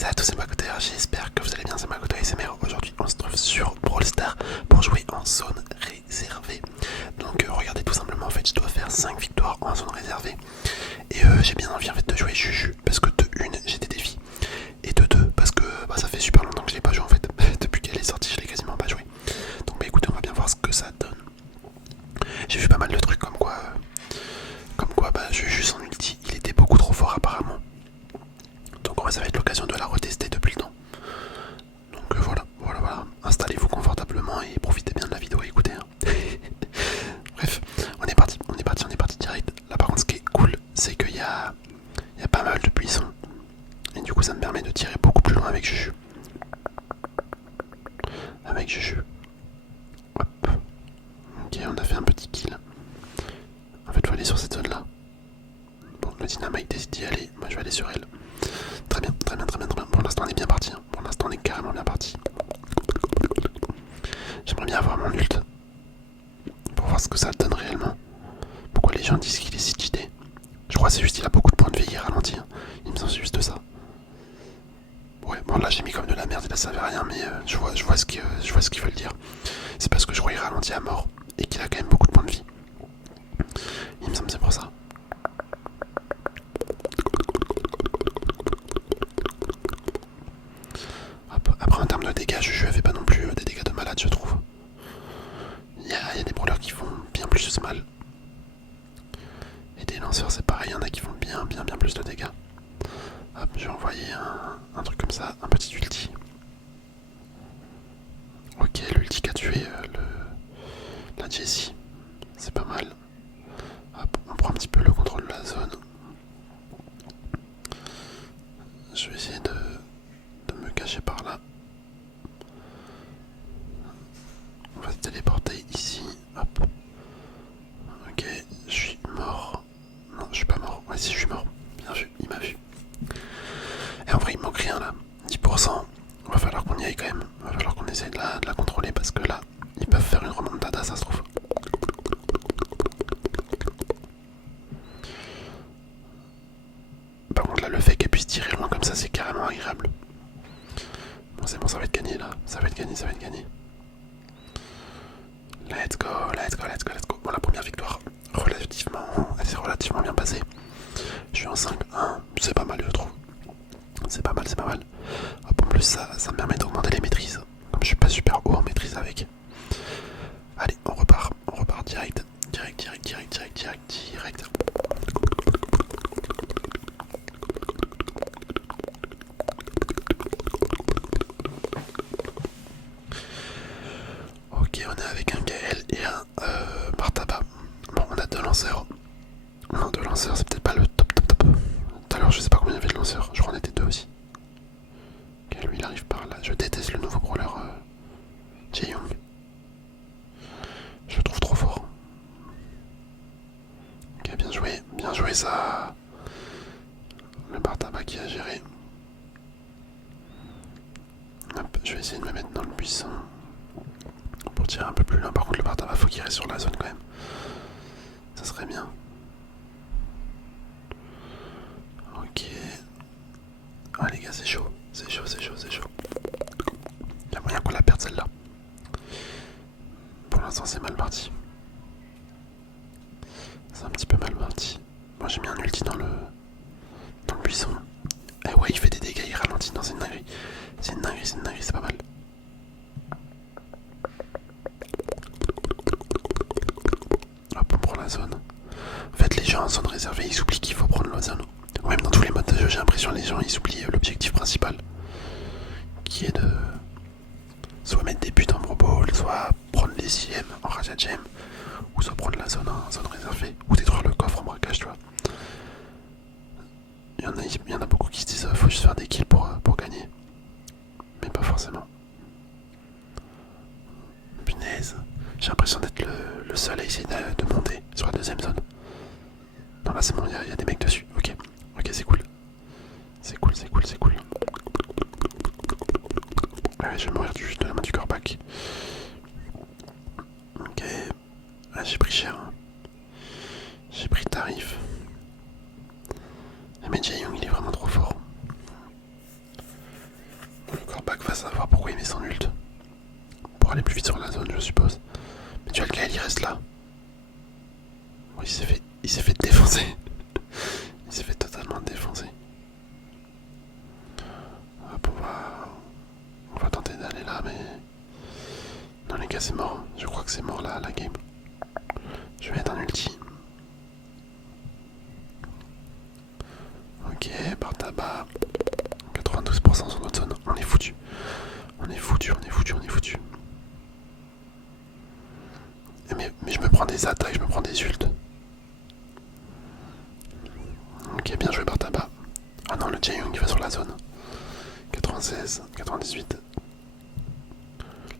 Salut à tous, c'est Makoto, j'espère que vous allez bien, c'est Makoto ASMR. Aujourd'hui on se trouve sur Brawl Stars pour jouer en zone réservée. Donc regardez, tout simplement en fait je dois faire 5 victoires en zone réservée. Et j'ai bien envie en fait de jouer Juju parce que de une j'ai des défis. Et de deux parce que ça fait super longtemps que je l'ai pas joué en fait. Depuis qu'elle est sortie je l'ai quasiment pas joué. Donc écoutez, on va bien voir ce que ça donne. J'ai vu pas mal de trucs comme quoi Juju son ulti il était beaucoup trop fort apparemment. Donc ça va être l'occasion de la retester depuis le temps. Donc voilà. Installez-vous confortablement et profitez bien de la vidéo et écoutez. Bref, on est parti direct. Là par contre ce qui est cool, c'est qu'il y a pas mal de buissons. Et du coup ça me permet de tirer beaucoup plus loin avec Juju. Hop. Ok, on a fait un petit kill. En fait faut aller sur cette zone là. Bon, le dynamite décide d'y aller, moi je vais aller sur elle. Très bien. Pour l'instant on est bien parti. Pour l'instant on est carrément bien parti. J'aimerais bien avoir mon ult pour voir ce que ça donne réellement. Pourquoi les gens disent qu'il est si cheaté? Je crois que c'est juste qu'il a beaucoup de points de vie, il ralentit. Il me semble juste de ça. Ouais, bon là j'ai mis comme de la merde et là ça fait rien, mais je vois ce qu'ils veulent dire. C'est parce que je crois qu'il ralentit à mort et qu'il a quand même beaucoup de points de vie. Il me semble que c'est pour ça. Hop. Après en termes de dégâts, je fait pas non plus des dégâts de malade je trouve. Il y a des brawlers qui font bien plus de mal. Et des lanceurs c'est pareil, il y en a qui font bien plus de dégâts. Hop, je vais envoyer un truc comme ça, un petit ulti. Ok, l'ulti qui a tué la Jessie, c'est pas mal. Hop, on prend un petit peu le contrôle de la zone. Je vais essayer de me cacher par là. On va se téléporter ici. Hop. Ok, je suis mort. Non, je suis pas mort. Ouais, si, je suis mort. Bien vu, il m'a vu. Et en vrai, il me manque rien là. 10%. Va falloir qu'on y aille quand même. Va falloir qu'on essaye de la contrôler parce que là, ils peuvent faire une remontada, ça se trouve. Par contre, là, le fait qu'elle puisse tirer loin comme ça, c'est carrément agréable. Bon, c'est bon, ça va être gagné là. Ça va être gagné. Let's go. Bon, la première victoire, elle s'est relativement bien passée. Je suis en 5-1, c'est pas mal, je trouve. C'est pas mal. Hop, en plus, ça me permet d'augmenter les maîtrises. Comme je suis pas super haut en maîtrise avec. Allez, on repart direct. Ok, on est avec un Gaël et un Martaba. Bon, on a deux lanceurs. Non, deux lanceurs, c'est peut-être pas le top. Tout à l'heure, je sais pas combien il y avait de lanceurs. Je crois qu'on était deux aussi. Ok, lui il arrive par là. Je déteste le nouveau brawler Jae-Young. Je le trouve trop fort. Ok, bien joué ça. Le bar tabac qui a géré. Hop, je vais essayer de me mettre dans le buisson pour tirer un peu plus loin. Par contre, le bar tabac faut qu'il reste sur la zone quand même. Ça serait bien. Ok. Ah les gars, c'est chaud. Il y a moyen qu'on la perde celle-là. Pour l'instant, c'est mal parti. C'est un petit peu mal parti. Moi, j'ai mis un ulti dans le buisson. Eh ouais, il fait des dégâts, il ralentit. Non, c'est une dinguerie. C'est pas mal. Hop, on prend la zone. En fait, les gens en zone réservée, ils oublient qu'il faut prendre la zone. Ou même dans tous les modes de jeu, j'ai l'impression que les gens, ils oublient l'objectif principal. Qui est de soit mettre des buts en Brawl, soit prendre les CM en Raja Gem, ou soit prendre la zone en zone réservée, ou détruire le coffre en braquage, tu vois. Il y en a beaucoup qui se disent faut juste faire des kills pour gagner. Mais pas forcément. Punaise. J'ai l'impression d'être le seul à essayer de monter sur la deuxième zone. Non là c'est bon, il y a des mecs dessus. Ok, c'est cool. C'est cool. Ouais, je vais mourir juste de la main du corbac. Ok. Ah, j'ai pris cher. J'ai pris tarif. Mais Jae-Young il est vraiment trop fort. savoir pourquoi il met son ult. Pour aller plus vite sur la zone, je suppose. Mais tu vois, le gars, il reste là. Oui, il s'est fait défoncer. Il s'est fait totalement défoncer. Hop, on va tenter d'aller là, mais... Non, les gars, c'est mort. Je crois que c'est mort, là, la game. Je vais mettre un ulti. Ok, par tabac. 92% sur notre zone. On est foutu. On est foutu. Mais je me prends des attaques, je me prends des ults. Ok, bien joué par tabac. Ah non, le Jaeyoung il va sur la zone. 96, 98.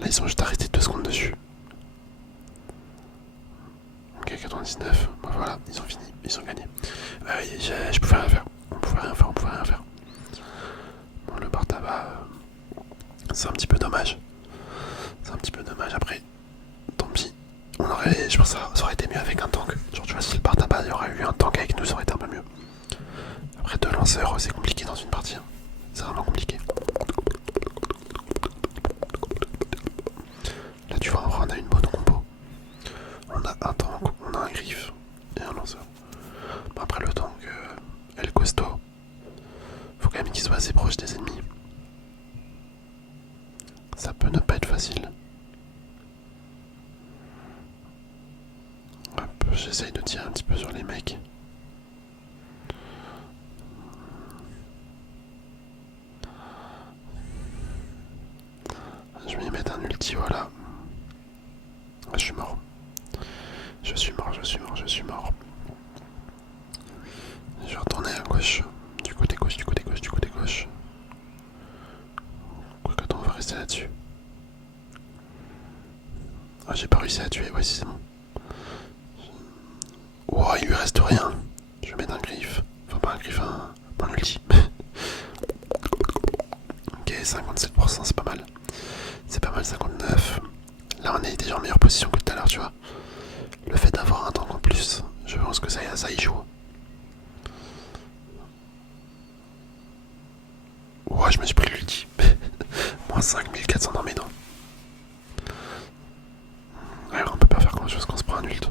Là, ils sont juste arrêtés 2 secondes dessus. Ok, 99. Bon, voilà, ils ont fini, ils ont gagné. Bah oui, je pouvais rien faire. On pouvait rien faire. Bon, le bar tabac, c'est un petit peu dommage. Après, tant pis. Je pense que ça aurait été mieux avec un tank. Genre, tu vois, si le bar tabac, il y aurait eu un tank avec nous, ça aurait été un peu mieux. Après, 2 lanceurs, c'est compliqué dans une partie. C'est vraiment compliqué. Là, tu vois, en vrai, on a une bonne combo. On a un tank, on a un griffe et un lanceur. Bon, après, le tank, elle est costaud. Faut quand même qu'il soit assez proche des ennemis. Ça peut ne pas être facile. Hop, j'essaye de tirer un petit peu sur les mecs. Je vais y mettre un ulti, voilà. Ah, je suis mort. Je suis mort. Je vais retourner à gauche. Du côté gauche. Quoi on va rester là-dessus. Ah, j'ai pas réussi à tuer, ouais, c'est bon. Wow, il lui reste rien. Je vais mettre un griffe. Enfin, pas un griffe, un ulti. Ok, 57%, c'est pas mal. 59. Là, on est déjà en meilleure position que tout à l'heure, tu vois. Le fait d'avoir un tank en plus, je pense que ça y joue. Ouais, je me suis pris l'ulti. Moins 5400 dans mes dents. Ouais, on peut pas faire grand chose quand on se prend un ult.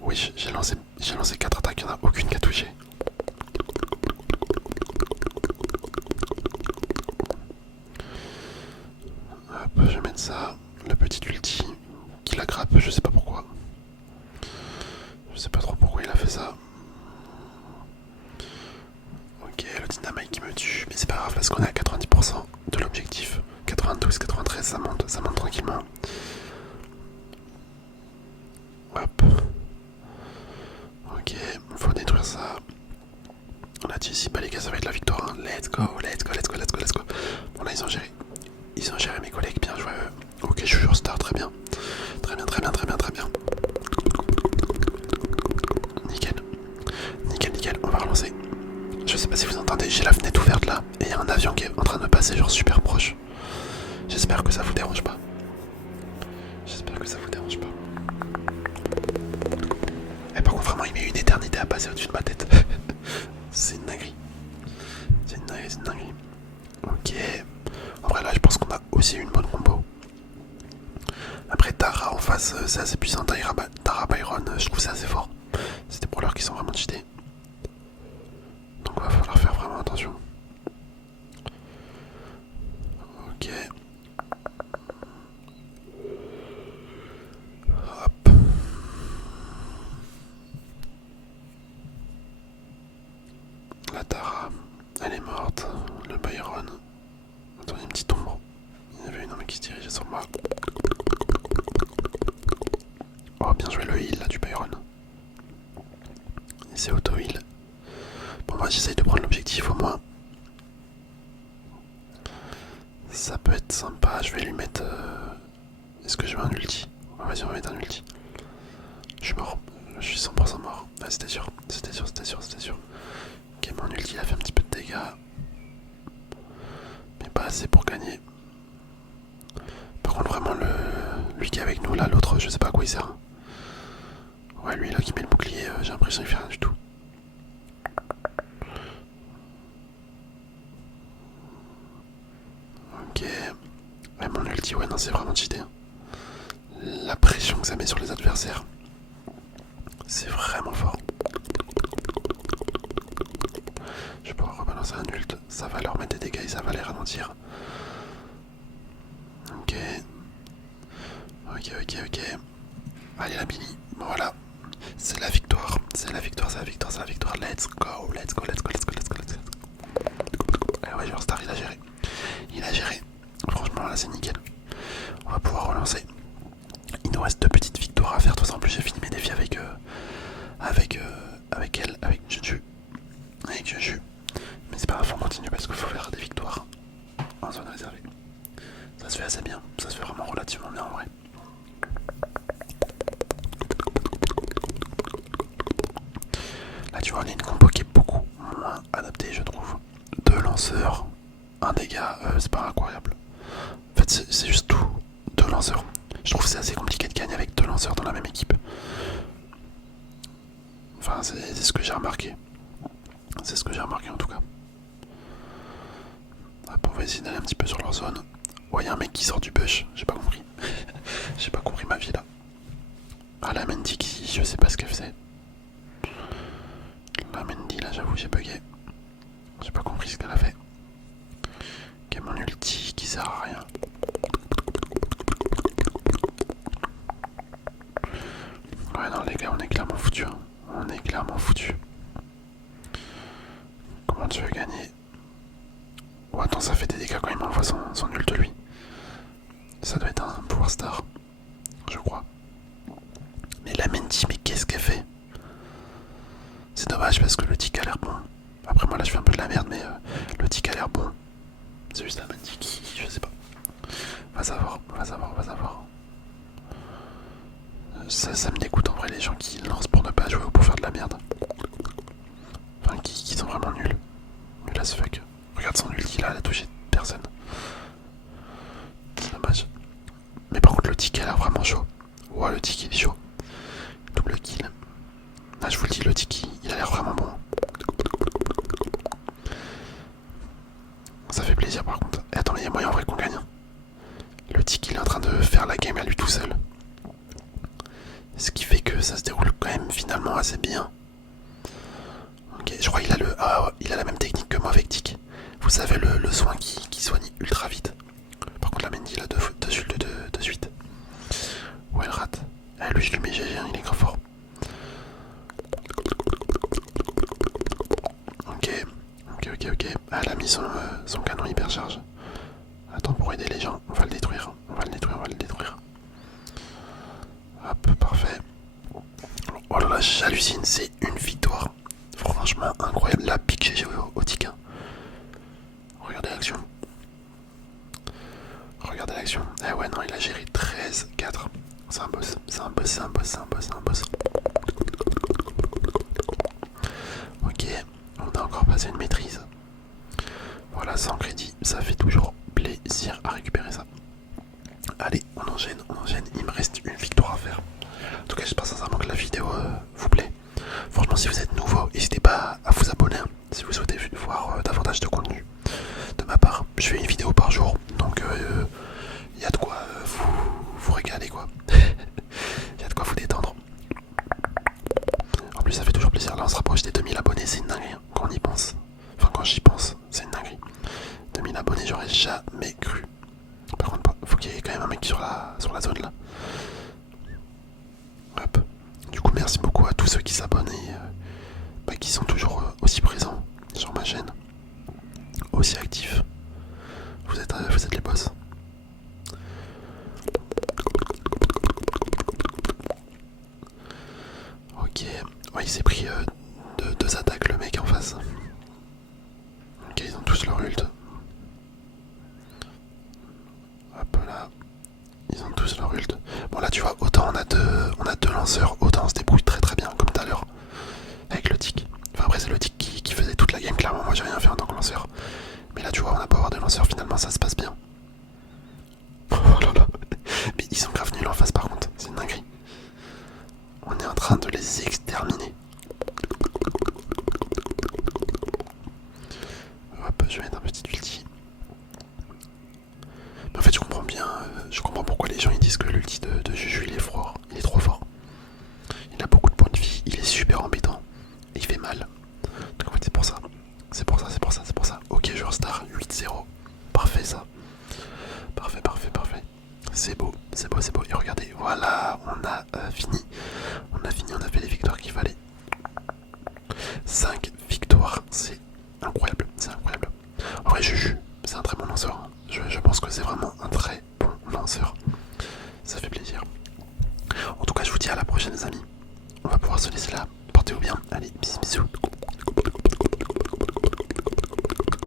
Oui, j'ai lancé 4 attaques, il n'y en a aucune qui a touché. Hop, je vais mettre ça. Le petit ulti qui la grappe, je sais pas pourquoi. Je sais pas trop pourquoi il a fait ça. Ok, le dynamite qui me tue, mais c'est pas grave parce qu'on est à 90% de l'objectif. 92, 93, ça monte tranquillement. Hop. Ok, faut détruire ça. On a dit ici, bah les gars, ça va être la victoire. Hein. Let's go. Bon là, ils ont géré mes collègues, bien joué. Ok, je suis sur star, très bien. Très bien. Nickel, on va relancer. Je sais pas si vous entendez, j'ai la fenêtre ouverte là, et il y a un avion qui est en train de passer, genre super proche. J'espère que ça vous dérange pas. Et par contre, vraiment, il met une éternité à passer au-dessus de ma tête. C'est une dinguerie. Ok. En vrai, là, je pense qu'on a aussi une bonne combo. Après, Tara en face, c'est assez puissant. Tara Byron, je trouve c'est assez fort. C'est des brawlers qui sont vraiment cheatés. Donc, va falloir faire vraiment attention. Ok. Hop. La Tara, elle est morte. Le Byron. Attends, il y a une petite ombre. Il y avait une ombre qui se dirigeait sur moi. Oh, bien joué le heal là du Byron. Et c'est auto-heal. Bon, moi j'essaye de prendre l'objectif au moins. Ça peut être sympa. Je vais lui mettre. Est-ce que je mets un ulti? Vas-y, on va mettre un ulti. Je suis mort. Je suis 100% mort. Ah, c'était sûr. Ok, mon ulti il a fait un petit peu de dégâts. Mais pas assez pour gagner. Par contre, vraiment, lui qui est avec nous, là, l'autre, je sais pas à quoi il sert. Ouais, lui là qui met le bouclier, j'ai l'impression qu'il fait rien du tout. ulti, ouais non c'est vraiment cheaté. La pression que ça met sur les adversaires, c'est vraiment fort. Je vais pouvoir rebalancer un ult, ça va leur mettre des dégâts et ça va les ralentir. Ok. Ok. Allez la mini, voilà. C'est la victoire, c'est la victoire, c'est la victoire, c'est la victoire. Let's go. Et ouais, genre Star il a géré. Il a géré. Franchement là c'est nickel. On va pouvoir relancer. Il nous reste 2 petites victoires à faire. De toute façon en plus j'ai fini mes défis avec elle, avec Juju. Mais c'est pas grave, on continue parce qu'il faut faire des victoires en zone réservée. Ça se fait assez bien, ça se fait vraiment relativement bien en vrai. Là tu vois on a une combo qui est beaucoup moins adaptée je trouve. 2 lanceurs, un dégât, c'est pas incroyable. En fait c'est juste tout, 2 lanceurs. Je trouve que c'est assez compliqué de gagner avec 2 lanceurs dans la même équipe. Enfin c'est ce que j'ai remarqué. C'est ce que j'ai remarqué en tout cas. Hop, on va essayer d'aller un petit peu sur leur zone. Ouais, y'a un mec qui sort du bush, j'ai pas compris. J'ai pas compris ma vie là. Ah la Mendy qui, je sais pas ce qu'elle faisait. La Mendy là j'avoue j'ai bugué. J'ai pas compris ce qu'elle a fait. Ok mon ulti qui sert à rien. Ouais non les gars on est clairement foutus hein. On est clairement foutus. Comment tu veux gagner? Oh attends ça fait des dégâts quand il m'envoie son ult lui. Ça doit être un pouvoir star. Je crois. Mais la Mendy mais qu'est-ce qu'elle fait? C'est dommage parce que le tic a l'air bon. Après moi là je fais un peu de la merde mais le tic a l'air bon. C'est juste la Mendy qui, je sais pas. Va savoir. Ça me dégoûte en vrai les gens qui lancent pour ne pas jouer ou pour faire de la merde. Enfin qui sont vraiment nuls. Nul as fuck. Regarde son ulti là, elle a touché personne. C'est dommage. Mais par contre le tic a l'air vraiment chaud. Ouah le tic il est chaud. Double kill. Ah je vous le dis le tic il a l'air vraiment bon. Ça fait plaisir par contre. Et attends mais il y a moyen en vrai qu'on gagne. Le tic il est en train de faire la game à lui tout seul. Ce qui fait que ça se déroule quand même finalement assez bien. Ok, je crois qu'il a il a la même technique que moi avec Tic. Vous savez le soin qui soigne ultra vite. Par contre la Mendy il a deux ults de suite. Ouais elle rate. Ah, lui je lui mets GG, il est grave fort. Ok. Ah, elle a mis son canon hyper charge. Attends pour aider les gens, on va le détruire. Hop, parfait. Oh là là, j'hallucine, c'est une victoire. Franchement incroyable, la pique GG au tic. Regardez l'action. Eh ouais non il a géré 13-4. C'est un boss. Ok, on a encore passé une maîtrise. Voilà, 100 crédits, ça fait toujours plaisir à récupérer ça. Allez, on enchaîne. Il me reste une victoire à faire. En tout cas, j'espère sincèrement que la vidéo vous plaît. Franchement, si vous êtes nouveau, n'hésitez pas à vous abonner si vous souhaitez voir davantage de contenu. De ma part, je fais une vidéo par jour, donc il y a de quoi vous régaler quoi. Il y a de quoi vous détendre. En plus, ça fait toujours plaisir. Là, on se rapproche des 2000 abonnés, c'est une dinguerie hein, quand on y pense. Enfin, quand j'y pense, c'est une dinguerie. 2000 abonnés, j'aurais jamais cru. Par contre, faut qu'il y ait quand même un mec sur la zone là. Hop. Du coup, merci beaucoup à tous ceux qui s'abonnent et qui sont toujours aussi présents sur ma chaîne, aussi actifs. Vous êtes les boss. Ok, ouais, il s'est pris deux attaques le mec en face. Ok, ils ont tous leur ult. Hop là, ils ont tous leur ult. Bon là tu vois, autant on a deux lanceurs, autant on se débrouille très très bien comme tout à l'heure avec le tic. Enfin après c'est le tic qui faisait toute la game, clairement moi j'ai rien fait en tant que lanceur. Mais là tu vois on a pas avoir de lanceur, finalement ça se passe bien. Oh là là. Mais ils sont grave nuls en face par contre, c'est une dinguerie. On est en train de les exterminer. Hop, je vais mettre un petit ulti. Mais en fait je comprends bien et il fait mal. Donc en fait c'est pour ça. C'est pour ça, c'est pour ça, c'est pour ça. Ok, joueur star, 8-0. Parfait ça. Parfait, parfait, parfait. C'est beau, c'est beau, c'est beau. Et regardez, voilà, on a fini. On a fini, on a fait les victoires qu'il fallait. 5 victoires, c'est incroyable, c'est incroyable. En vrai, Juju, c'est un très bon lanceur. Je pense que c'est vraiment un très bon lanceur. Ça fait plaisir. En tout cas, je vous dis à la prochaine, les amis. On va pouvoir se laisser là. Portez-vous bien. Allez, bisous, bisous.